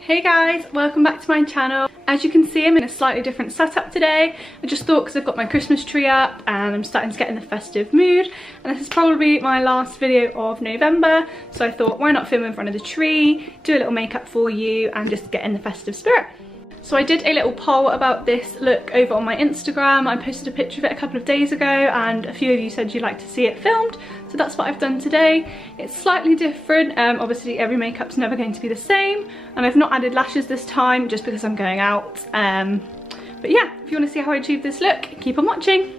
Hey guys, welcome back to my channel. As you can see, I'm in a slightly different setup today. I just thought, because I've got my Christmas tree up and I'm starting to get in the festive mood, and this is probably my last video of November, so I thought why not film in front of the tree, do a little makeup for you and just get in the festive spirit. So I did a little poll about this look over on my Instagram. I posted a picture of it a couple of days ago and a few of you said you'd like to see it filmed. So that's what I've done today. It's slightly different. Obviously every makeup's never going to be the same. And I've not added lashes this time just because I'm going out. But yeah, if you want to see how I achieve this look, keep on watching.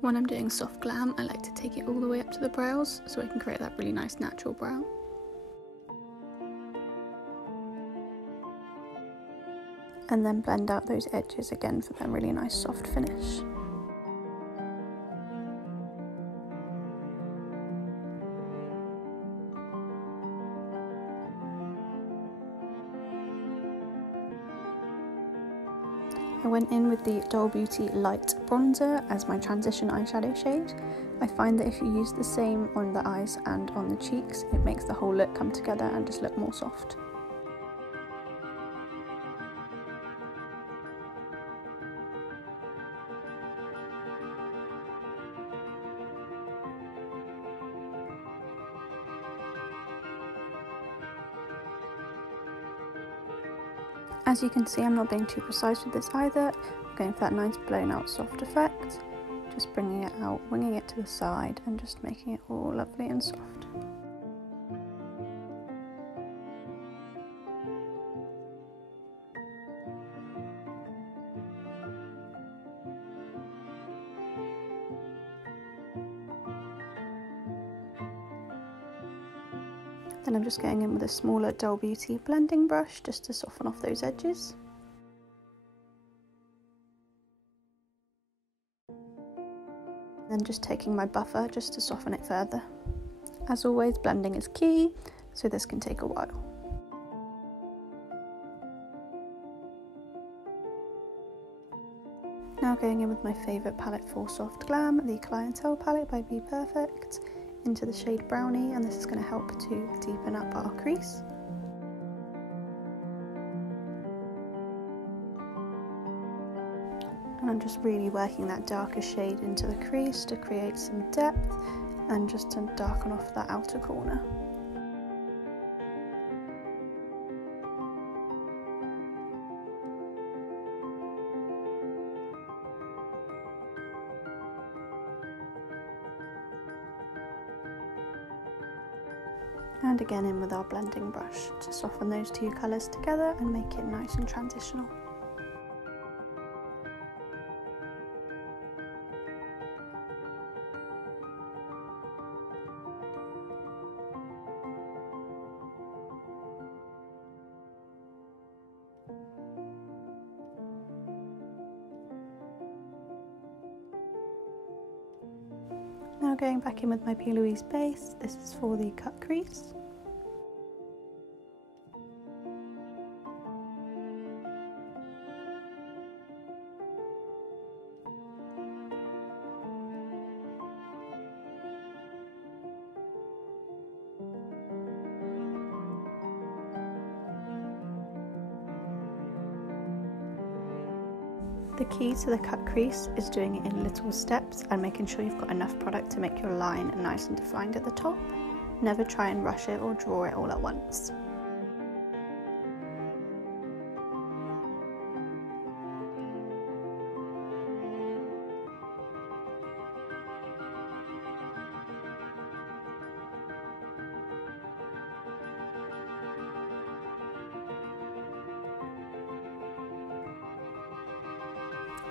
When I'm doing soft glam, I like to take it all the way up to the brows so I can create that really nice natural brow. And then blend out those edges again for that really nice soft finish. I went in with the Doll Beauty Light Bronzer as my transition eyeshadow shade. I find that if you use the same on the eyes and on the cheeks, it makes the whole look come together and just look more soft. As you can see, I'm not being too precise with this either. I'm going for that nice blown out soft effect, just bringing it out, winging it to the side and just making it all lovely and soft. Then I'm just going in with a smaller Doll Beauty blending brush just to soften off those edges. Then just taking my buffer just to soften it further. As always, blending is key, so this can take a while. Now going in with my favourite palette for soft glam, the Clientele palette by Be Perfect, into the shade Brownie, and this is going to help to deepen up our crease. And I'm just really working that darker shade into the crease to create some depth and just to darken off that outer corner. And again in with our blending brush to soften those two colours together and make it nice and transitional. Now going back in with my P. Louise base, this is for the cut crease. The key to the cut crease is doing it in little steps and making sure you've got enough product to make your line nice and defined at the top. Never try and rush it or draw it all at once.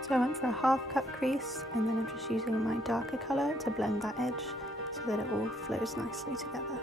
So I went for a half cut crease, and then I'm just using my darker colour to blend that edge so that it all flows nicely together.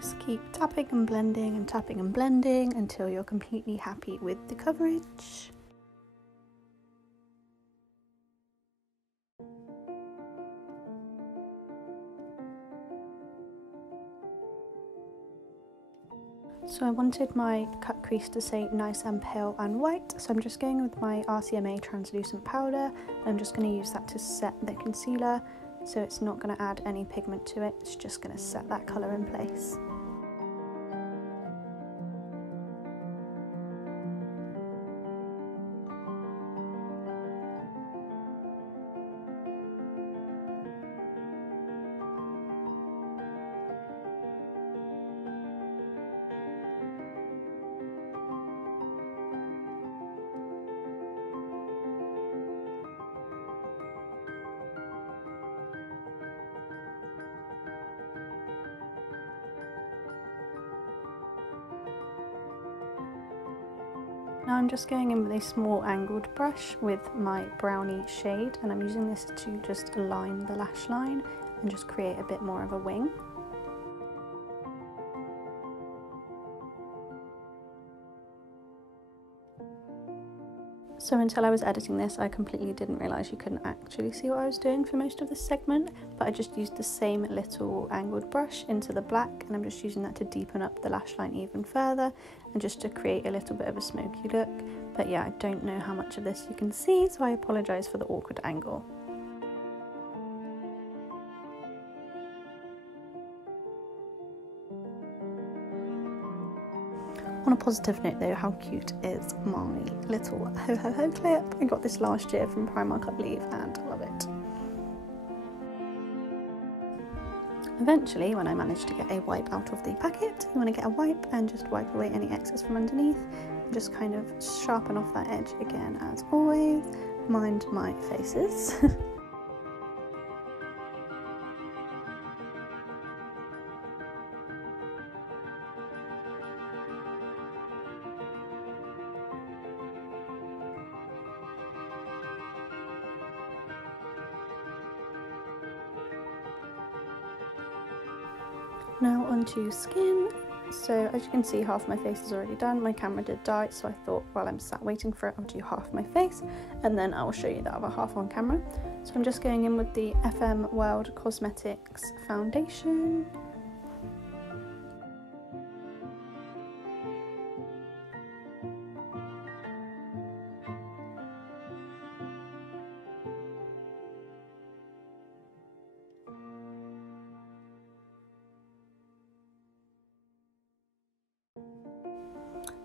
Just keep tapping and blending until you're completely happy with the coverage. So I wanted my cut crease to say nice and pale and white, so I'm just going with my RCMA translucent powder. I'm just going to use that to set the concealer, so it's not going to add any pigment to it, it's just going to set that colour in place. Now I'm just going in with a small angled brush with my brownie shade, and I'm using this to just line the lash line and just create a bit more of a wing. So until I was editing this, I completely didn't realise you couldn't actually see what I was doing for most of this segment, but I just used the same little angled brush into the black, and I'm just using that to deepen up the lash line even further and just to create a little bit of a smoky look. But yeah, I don't know how much of this you can see, so I apologise for the awkward angle. On a positive note though, how cute is my little ho ho ho clip? I got this last year from Primark, I believe, and I love it. Eventually, when I managed to get a wipe out of the packet, you want to get a wipe and just wipe away any excess from underneath. And just kind of sharpen off that edge again, as always. Mind my faces. Now onto skin. So as you can see, half my face is already done. My camera did die, so I thought while I'm sat waiting for it, I'll do half my face and then I will show you the other half on camera. So I'm just going in with the FM World Cosmetics foundation.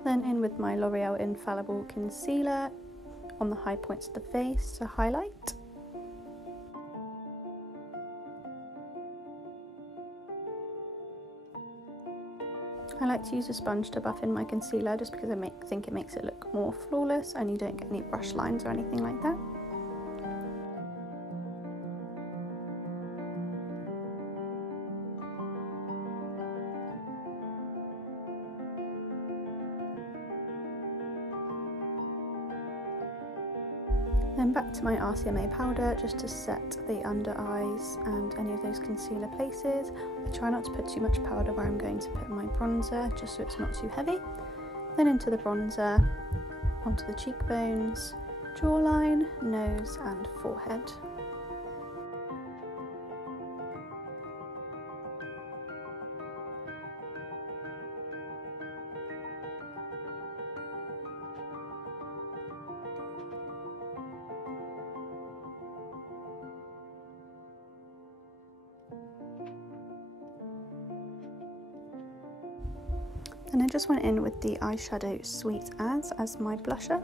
Then in with my L'Oreal Infallible Concealer on the high points of the face to highlight. I like to use a sponge to buff in my concealer just because I think it makes it look more flawless and you don't get any brush lines or anything like that. Then back to my RCMA powder just to set the under eyes and any of those concealer places. I try not to put too much powder where I'm going to put my bronzer, just so it's not too heavy. Then into the bronzer, onto the cheekbones, jawline, nose and forehead. And I just went in with the eyeshadow Sweet as my blusher.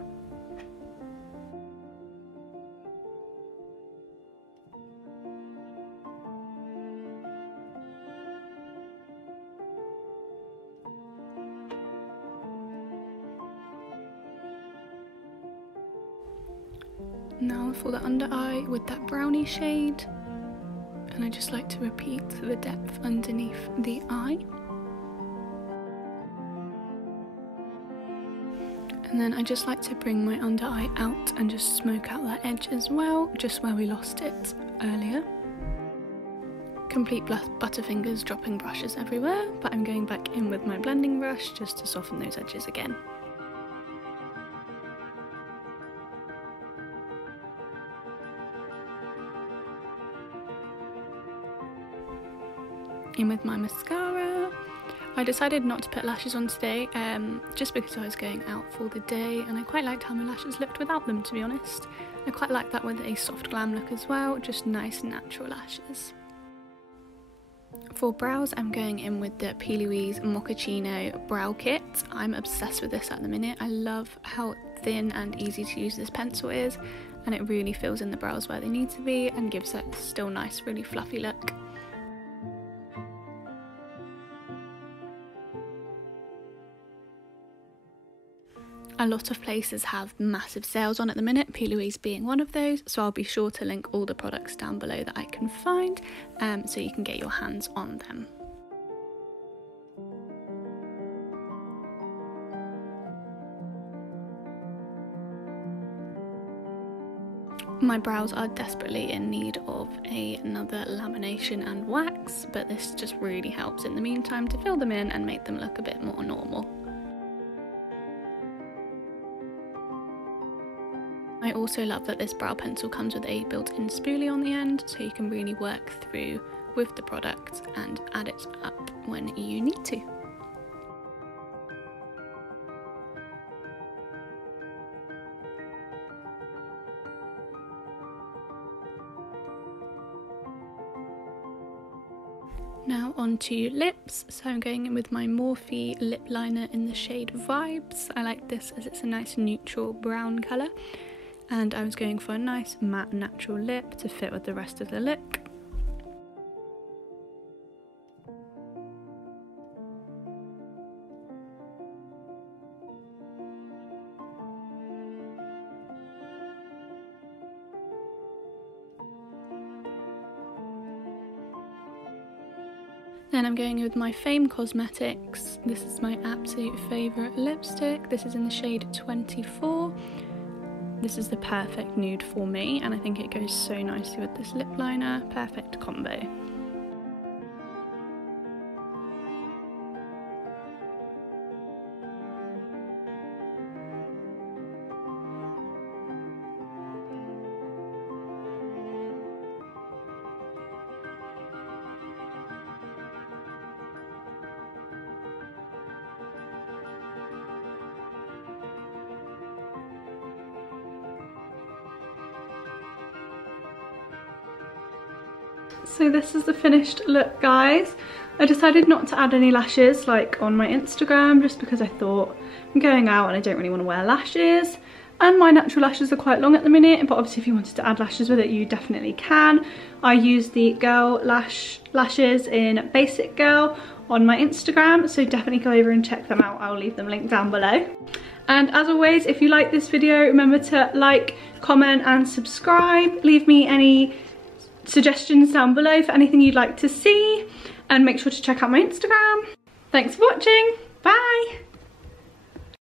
Now for the under eye with that brownie shade, and I just like to repeat the depth underneath the eye. And then I just like to bring my under eye out and just smoke out that edge as well, just where we lost it earlier. Complete butterfingers, dropping brushes everywhere, but I'm going back in with my blending brush just to soften those edges again. In with my mascara. I decided not to put lashes on today, just because I was going out for the day and I quite liked how my lashes looked without them, to be honest. I quite like that with a soft glam look as well, just nice natural lashes. For brows, I'm going in with the P. Louise Mochaccino Brow Kit. I'm obsessed with this at the minute. I love how thin and easy to use this pencil is, and it really fills in the brows where they need to be and gives that still nice, really fluffy look. A lot of places have massive sales on at the minute, P. Louise being one of those, so I'll be sure to link all the products down below that I can find, so you can get your hands on them. My brows are desperately in need of another lamination and wax, but this just really helps in the meantime to fill them in and make them look a bit more normal. I also love that this brow pencil comes with a built-in spoolie on the end, so you can really work through with the product and add it up when you need to. Now onto lips, so I'm going in with my Morphe lip liner in the shade Vibes. I like this as it's a nice neutral brown colour. And I was going for a nice matte natural lip to fit with the rest of the look. Then I'm going with my Fame Cosmetics. This is my absolute favourite lipstick. This is in the shade 24. This is the perfect nude for me, and I think it goes so nicely with this lip liner. Perfect combo. So this is the finished look, guys. I decided not to add any lashes like on my Instagram, just because I thought I'm going out and I don't really want to wear lashes, and my natural lashes are quite long at the minute, but obviously if you wanted to add lashes with it, you definitely can. I use the Girl lashes in Basic Girl on my Instagram, so definitely go over and check them out. I'll leave them linked down below. And as always, if you like this video, remember to like, comment and subscribe. Leave me any suggestions down below for anything you'd like to see, and make sure to check out my Instagram. Thanks for watching. Bye.